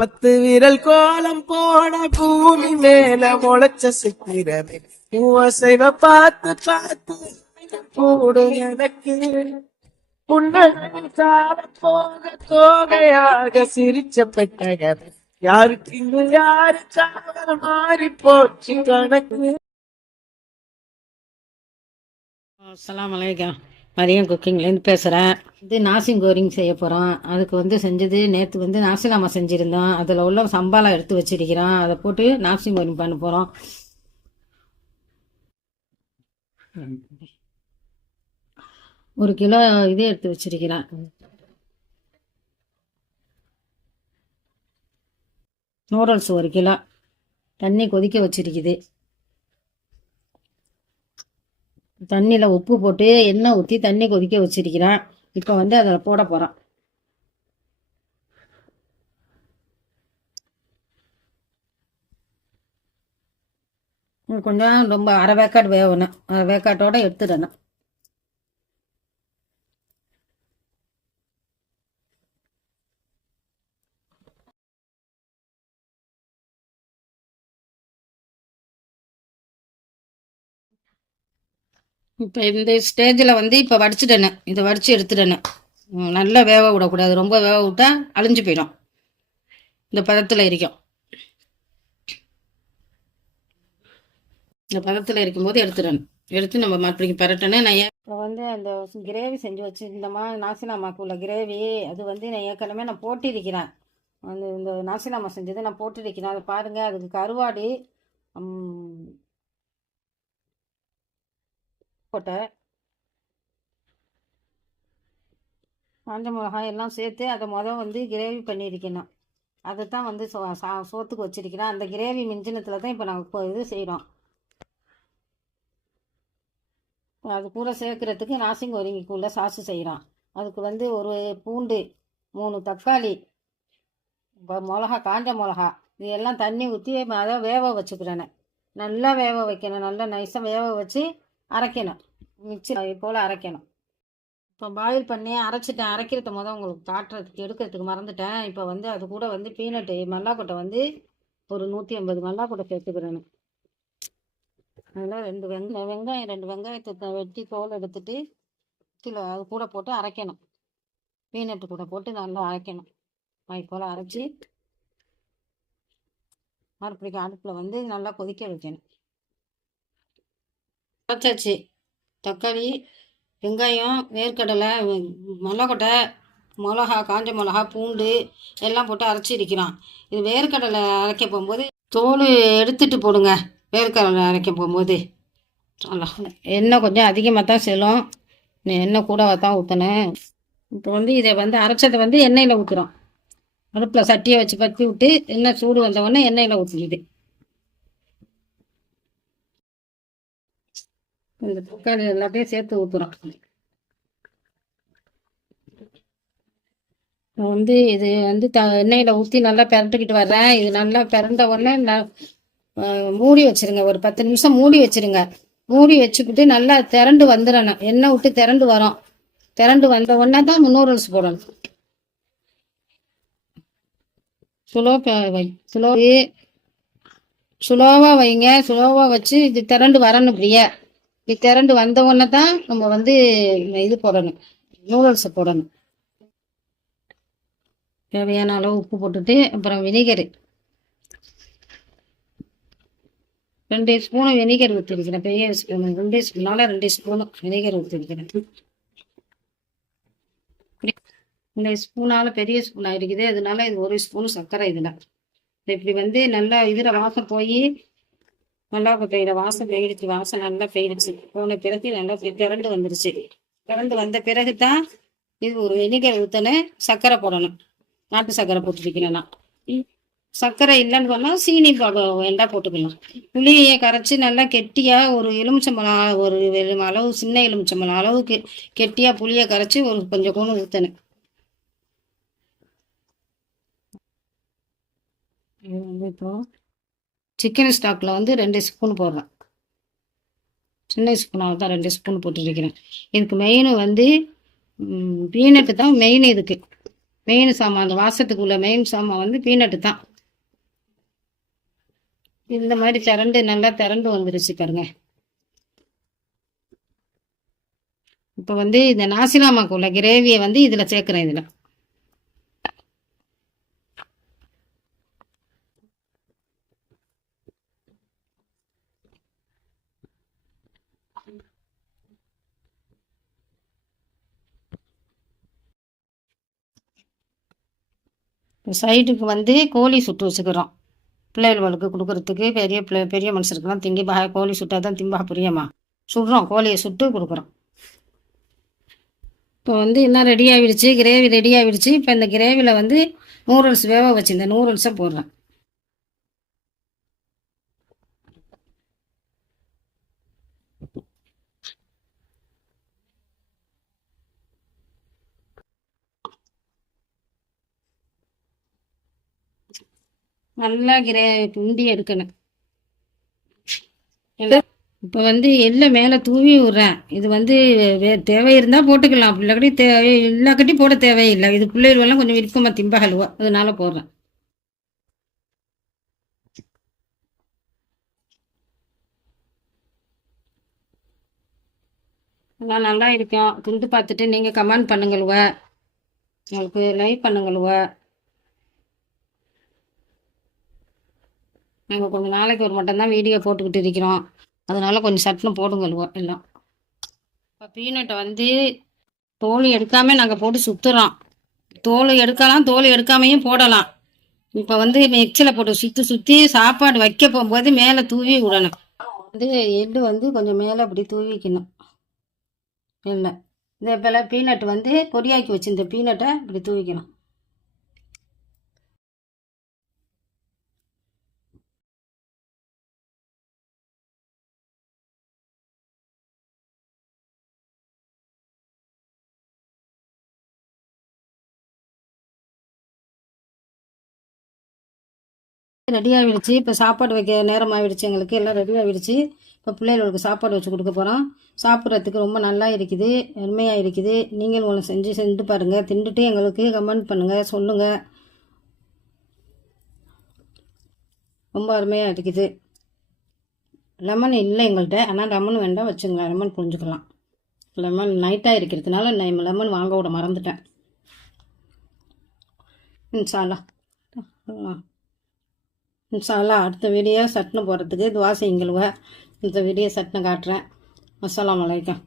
10 விரல் கோலம் போட பூமி மேல முளைச்ச சித்திரமே அசைவ பார்த்து பார்த்து கூடு எனக்கு புன்னகைச்சால போக தோகையாக சிரிச்ச பெட்டகமே யாருக்கு இங்கு யாரு காவல் மாறி போச்சு கணக்கு. அஸ்ஸலாமு அலைக்கும். மதியம் குக்கிங்லேருந்து பேசுகிறேன். நாசிங் கோரிங் செய்ய போகிறோம். அதுக்கு செஞ்சது நேற்று நாசிலாமா செஞ்சுருந்தோம். அதில் உள்ள சம்பாலா எடுத்து வச்சிருக்கிறோம். அதை போட்டு நாசிங் கோரிங் பண்ண போகிறோம். ஒரு கிலோ இதே எடுத்து வச்சிருக்கிறேன். நூடுல்ஸ் 1 கிலோ தண்ணி கொதிக்க வச்சிருக்குது. தண்ணியில் உப்பு போட்டு எண்ணெய் ஊற்றி தண்ணி கொதிக்க வச்சிருக்கிறேன். இப்போ அதில் போட போகிறோம். கொஞ்சம் ரொம்ப அரை வேக்காடு வேகணும். அரை வேக்காட்டோடு எடுத்துடணும். இப்போ இந்த ஸ்டேஜில் இப்போ வடிச்சிடணும். இதை வடித்து எடுத்துடணும். நல்லா வேக விடக்கூடாது. ரொம்ப வேக விட்டா அழிஞ்சு போயிடும். இந்த பதத்தில் இருக்கும். இந்த பதத்தில் இருக்கும்போது எடுத்துடணும். எடுத்து நம்ம மறுபடியும் பரட்டணும். நான் இப்போ அந்த கிரேவி செஞ்சு வச்சுருந்தோமா, நாசிலாமாக்கு உள்ள கிரேவி அது நான் ஏற்கனவே போட்டிருக்கிறேன். இந்த நாசிலாமா செஞ்சது நான் போட்டிருக்கிறேன். அதை பாருங்கள். அதுக்கு கருவாடு போட்ட காஞ்ச மிளகாய் எல்லாம் சேர்த்து அதை கிரேவி பண்ணியிருக்கணும். அதை தான் சோத்துக்கு வச்சிருக்கிறேன். அந்த கிரேவி மிஞ்சினத்தில் தான் இப்போ நாங்கள் இப்போ இது செய்கிறோம். அது கூட சேர்க்குறதுக்கு நாசிங் கோரிங்குக்குள்ள சாசு செய்கிறோம். அதுக்கு ஒரு பூண்டு, 3 தக்காளி, மிளகா, காஞ்ச மிளகா, இது எல்லாம் தண்ணி ஊற்றி அதை வேக வச்சுக்கிறேன். நல்லா வேக வைக்கணும். நல்லா நைஸாக வேக வச்சு அரைக்கணும். மிக்சி போல் அரைக்கணும். இப்போ பாயில் பண்ணி அரைச்சிட்டேன். அரைக்கிறத உங்களுக்கு காட்டுறதுக்கு எடுக்கிறதுக்கு மறந்துட்டேன். இப்போ அது கூட பீனட்டு மல்லாக்கொட்டை ஒரு 150 மல்லாக்கொட்டை சேர்த்துக்கிறேன். அதில் 2 வெங்காயம் 2 வெங்காயத்தை வெட்டி தோல் எடுத்துட்டு அது கூட போட்டு அரைக்கணும். பீனட்டு கூட போட்டு நல்லா அரைக்கணும். அது போல் அரைச்சி மறுபடியும் அடுப்பில் நல்லா கொதிக்க வைக்கணும். அரைச்சாச்சு. தக்காளி, வெங்காயம், வேர்க்கடலை, மிளகொட்டை, மிளகா, காஞ்ச மிளகா, பூண்டு எல்லாம் போட்டு அரைச்சிருக்கிறோம். இது வேர்க்கடலை அரைக்க போகும்போது தோல் எடுத்துட்டு போடுங்க. வேர்க்கடலை அரைக்க போகும்போது எண்ணெய் கொஞ்சம் அதிகமாக தான் செல்லும். எண்ணெய் கூட தான் ஊற்றணும். இப்போ இதை அரைச்சதை எண்ணெயில் ஊற்றுறோம். அடுப்பில் சட்டியை வச்சு பற்றி விட்டு எண்ணெய் சூடு வந்தவொடனே எண்ணெயில் ஊற்றிக்குது. இந்த தக்காளி எல்லாத்தையும் சேர்த்து ஊற்றுறோம். இது எண்ணெயில் ஊற்றி நல்லா பிரட்டிக்கிட்டு வர்றேன். இது நல்லா பிறந்த உடனே மூடி வச்சிருங்க. ஒரு 10 நிமிஷம் மூடி வச்சிருங்க. மூடி வச்சுக்கிட்டு நல்லா திரண்டு வந்துடணும். எண்ணெய் விட்டு திரண்டு வரும். திரண்டு வந்த உடனே தான் நூடுல்ஸ் போடணும். ஸ்லோவாக வைங்க. ஸ்லோவாக வச்சு இது திரண்டு வரணும். இப்படியே இது திரண்டு வந்த உடனே தான் நம்ம இது போடணும். நூடுல்ஸை போடணும். தேவையான அளவு உப்பு போட்டுட்டு அப்புறம் வினிகரு 2 ஸ்பூனு வினிகர் ஊற்றிருக்கிறேன். பெரிய ஸ்பூனு 2 ஸ்பூனால 2 ஸ்பூனு வினிகர் ஊற்றிருக்கிறேன். இந்த ஸ்பூனால பெரிய ஸ்பூனாக இருக்குது. அதனால இது 1 ஸ்பூனு சர்க்கரை. இதில் இப்படி நல்லா இதில் வாசம் போய் நல்லா பெய்யுற வாசம் போயிடுச்சு. வாசம் நல்லா போயிடுச்சு. போன பிறகு நல்லா திரண்டு வந்துடுச்சு. திரண்டு வந்த பிறகு தான் இது ஒரு வினிகர் ஊற்றணும். சர்க்கரை போடணும். நாட்டு சர்க்கரை போட்டுருக்கிறேன்னா. சர்க்கரை இல்லைன்னு சொன்னால் சீனி வேண்டாம் போட்டுக்கலாம். புளியை கரைச்சி நல்லா கெட்டியாக ஒரு எலுமிச்சம்பழம் ஒரு அளவு சின்ன எலுமிச்சம்பழம் அளவுக்கு கெட்டியாக புளியை கரைச்சி ஒரு கொஞ்சம் கொண்டு ஊற்றணும். இப்போ சிக்கன் ஸ்டாக்கில் 2 ஸ்பூன் போடுறேன். சின்ன ஸ்பூனாக தான் 2 ஸ்பூன் போட்டுருக்கிறேன். இதுக்கு மெயின் பீனட்டு தான் மெயின். இதுக்கு மெயின் சாமான், அந்த வாசத்துக்குள்ள மெயின் சாமான் வந்து பீனட்டு தான். இந்த மாதிரி நல்லா திரண்டு வந்துருச்சு பாருங்க. இப்போ வந்து இந்த நாசிலாமாக்குள்ள கிரேவியை வந்து இதில் சேர்க்குறேன். இதில் சைடுக்கு வந்து கோழி சுட்டு வச்சுக்கிறோம். பிள்ளைகளுக்கு கொடுக்குறதுக்கு பெரிய மனுஷருக்குலாம் கோழி சுட்டால் தான் திம்பா புரியுமா, சுடுறோம், கோழியை சுட்டு கொடுக்குறோம். இப்போ வந்து எல்லாம் ரெடி ஆகிடுச்சு, கிரேவி ரெடி ஆகிடுச்சு. இப்போ இந்த கிரேவியில் வந்து நூடுல்ஸ் வேக வச்சு இந்த நூடுல்ஸை போடுறேன். நல்லா கிண்டி எடுக்கணும். இப்போ வந்து எல்லாம் மேலே தூவி விட்றேன். இது வந்து தேவை இருந்தால் போட்டுக்கலாம், அப்படி இல்லாக்கட்டி இல்லாக்கட்டி போட தேவையில்லை. இது பிள்ளைகளெல்லாம் கொஞ்சம் விருப்பமாக திம்ப ஹல்வா, அதனால போடுறேன். எல்லாம் நல்லா இருக்கும். திண்டு பார்த்துட்டு நீங்கள் கமெண்ட் பண்ணுங்கள்வ, உங்களுக்கு லைக் பண்ணுங்கள்வ. நாங்கள் கொஞ்சம் நாளைக்கு ஒரு மட்டும்தான் வீடியோ போட்டுக்கிட்டு இருக்கிறோம், அதனால கொஞ்சம் சட்டுன்னு போடுங்கள்வோ எல்லாம். இப்போ பீனட்டை வந்து தோல் எடுக்காமல் நாங்கள் போட்டு சுற்றுறோம். தோல் எடுக்கலாம், தோல் எடுக்காமையும் போடலாம். இப்போ வந்து மிக்சியில் போட்டு சுற்றி சாப்பாடு வைக்க போகும்போது மேலே தூவி விடணும். வந்து எள்ளு வந்து கொஞ்சம் மேலே அப்படி தூவிக்கணும். இல்லை, இதே போல் பீனட் வந்து பொடியாக்கி வச்சு இந்த பீனட்டை இப்படி தூவிக்கணும். ரெடி ஆகிடுச்சு. இப்போ சாப்பாடு வைக்க நேரம் ஆகிடுச்சு, எங்களுக்கு எல்லாம் ரெடி ஆகிடுச்சு. இப்போ பிள்ளைகளுக்கு சாப்பாடு வச்சு கொடுக்க போகிறோம். சாப்பிட்றதுக்கு ரொம்ப நல்லா இருக்குது, அருமையாக இருக்குது. நீங்கள் ஒன்று செஞ்சு பாருங்கள். தின்னுட்டு எங்களுக்கு கமெண்ட் பண்ணுங்கள், சொல்லுங்கள். ரொம்ப அருமையாக இருக்குது. லெமன் இல்லை எங்கள்கிட்ட, ஆனால் லெமன் வேண்டாம் வச்சுங்களேன், லெமன் புரிஞ்சுக்கலாம். லெமன் நைட்டாக இருக்கிறதுனால நான் லெமன் வாங்க விட மறந்துட்டேன். இன்ஷால்லா அடுத்த வீடியோ சட்னு போடுறதுக்கு துவா செய்யுங்களுவ. இந்த வீடியோ சட்னு காட்டுறேன். அஸ்ஸலாமு அலைக்கும்.